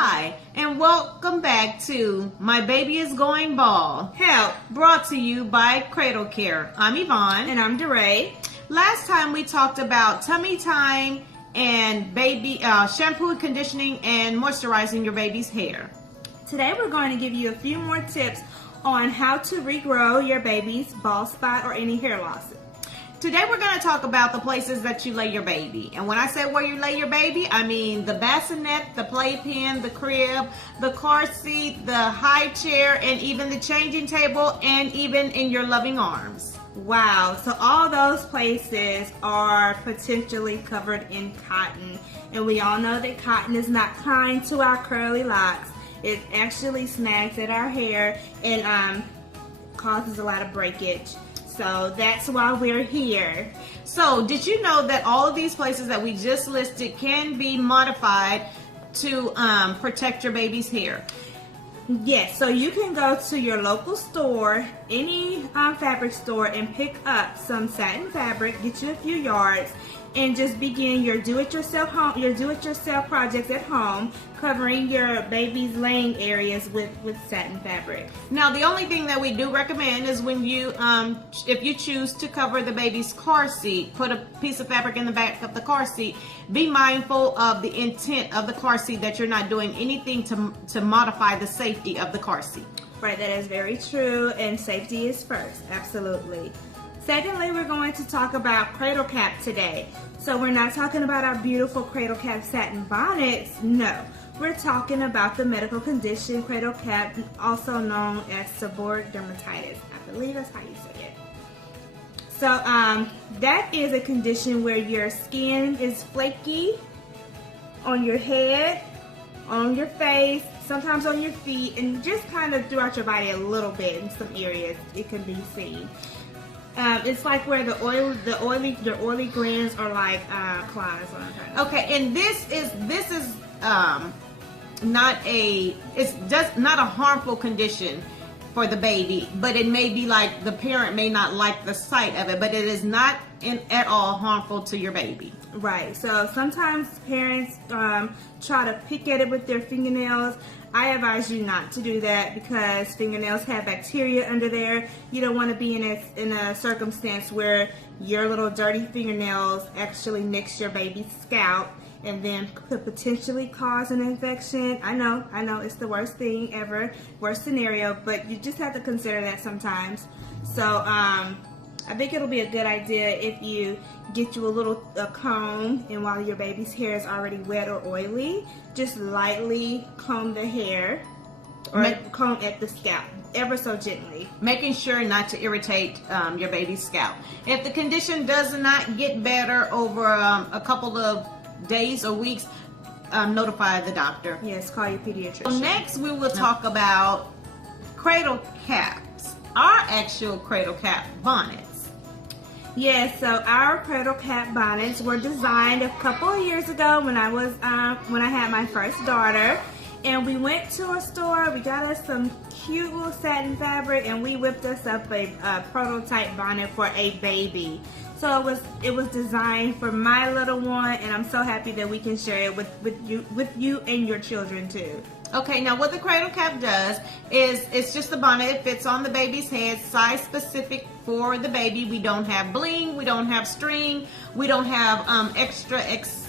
Hi, and welcome back to My Baby is Going Bald. Help, brought to you by Cradle Care. I'm Yvonne. And I'm DeRay. Last time we talked about tummy time and baby shampoo, conditioning, and moisturizing your baby's hair. Today we're going to give you a few more tips on how to regrow your baby's bald spot or any hair loss. Today we're going to talk about the places that you lay your baby. And when I say where you lay your baby, I mean the bassinet, the playpen, the crib, the car seat, the high chair, and even the changing table, and even in your loving arms. Wow, so all those places are potentially covered in cotton. And we all know that cotton is not kind to our curly locks. It actually snags at our hair and causes a lot of breakage. So that's why we're here. So did you know that all of these places that we just listed can be modified to protect your baby's hair? Yes, so you can go to your local store, any fabric store, and pick up some satin fabric, get you a few yards, and just begin your do-it-yourself projects at home, covering your baby's laying areas with satin fabric. Now, the only thing that we do recommend is when you, if you choose to cover the baby's car seat, put a piece of fabric in the back of the car seat. Be mindful of the intent of the car seat, that you're not doing anything to modify the safety of the car seat. Right, that is very true, and safety is first, absolutely. Secondly, we're going to talk about cradle cap today. So we're not talking about our beautiful cradle cap satin bonnets, no. We're talking about the medical condition cradle cap, also known as seborrheic dermatitis. I believe that's how you say it. So that is a condition where your skin is flaky on your head, on your face, sometimes on your feet, and just kind of throughout your body a little bit in some areas it can be seen. It's like where the oily glands are like clots. Okay, and this is not a harmful condition for the baby, but it may be like the parent may not like the sight of it, but it is not at all harmful to your baby. Right. So sometimes parents try to pick at it with their fingernails. I advise you not to do that because fingernails have bacteria under there. You don't want to be in a circumstance where your little dirty fingernails actually nicks your baby's scalp and then could potentially cause an infection. I know, it's the worst thing ever, worst scenario, but you just have to consider that sometimes. So I think it'll be a good idea if you get you a comb, and while your baby's hair is already wet or oily, just lightly comb the hair or comb at the scalp, ever so gently. Making sure not to irritate your baby's scalp. If the condition does not get better over a couple of days or weeks, notify the doctor. Yes, call your pediatrician. So next we will talk about cradle caps, our actual cradle cap bonnets. Yes, so our cradle cap bonnets were designed a couple of years ago when I had my first daughter, and we went to a store, we got us some cute little satin fabric, and we whipped us up a prototype bonnet for a baby. So it was designed for my little one, and I'm so happy that we can share it with you and your children too. Okay, now what the cradle cap does is it's just a bonnet. It fits on the baby's head, size specific for the baby. We don't have bling, we don't have string, we don't have excess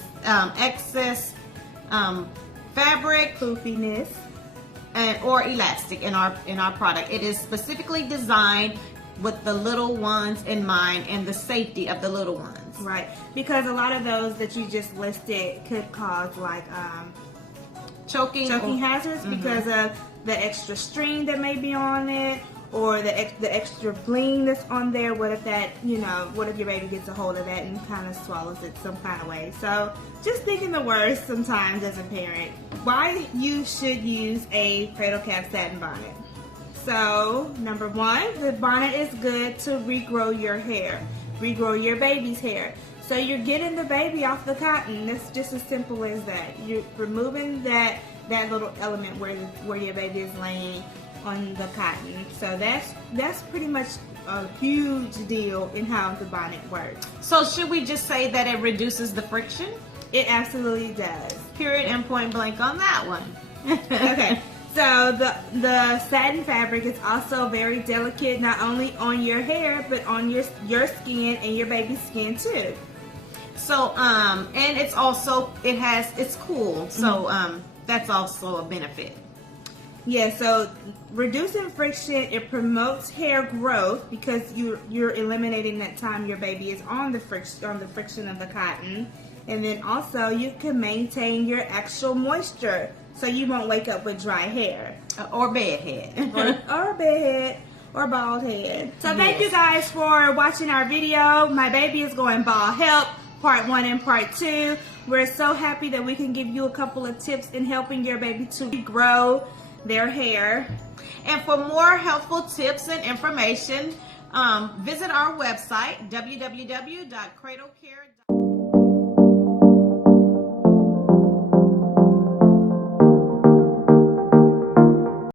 fabric, poofiness, or elastic in our product. It is specifically designed with the little ones in mind and the safety of the little ones. Right, because a lot of those that you just listed could cause like choking hazards because of the extra string that may be on it, or the extra bling that's on there. What if your baby gets a hold of that and kind of swallows it some kind of way? So just thinking the worst sometimes as a parent. Why you should use a cradle cap satin bonnet. So number one, the bonnet is good to regrow your hair, regrow your baby's hair. So you're getting the baby off the cotton. It's just as simple as that. You're removing that little element where your baby is laying on the cotton. So that's pretty much a huge deal in how the bonnet works. So should we just say that it reduces the friction? It absolutely does. Period and point blank on that one. Okay. So the satin fabric is also very delicate, not only on your hair, but on your skin and your baby's skin too. So and it's also it's cool. So that's also a benefit. Yeah, so reducing friction, it promotes hair growth because you're eliminating that time your baby is on the friction of the cotton. And then also you can maintain your actual moisture so you won't wake up with dry hair. Or bad head. or bad head. Or bald head. So thank you guys for watching our video. My baby is going bald help, part 1 and part 2. We're so happy that we can give you a couple of tips in helping your baby to grow their hair. And for more helpful tips and information, visit our website, www.cradlecare.com.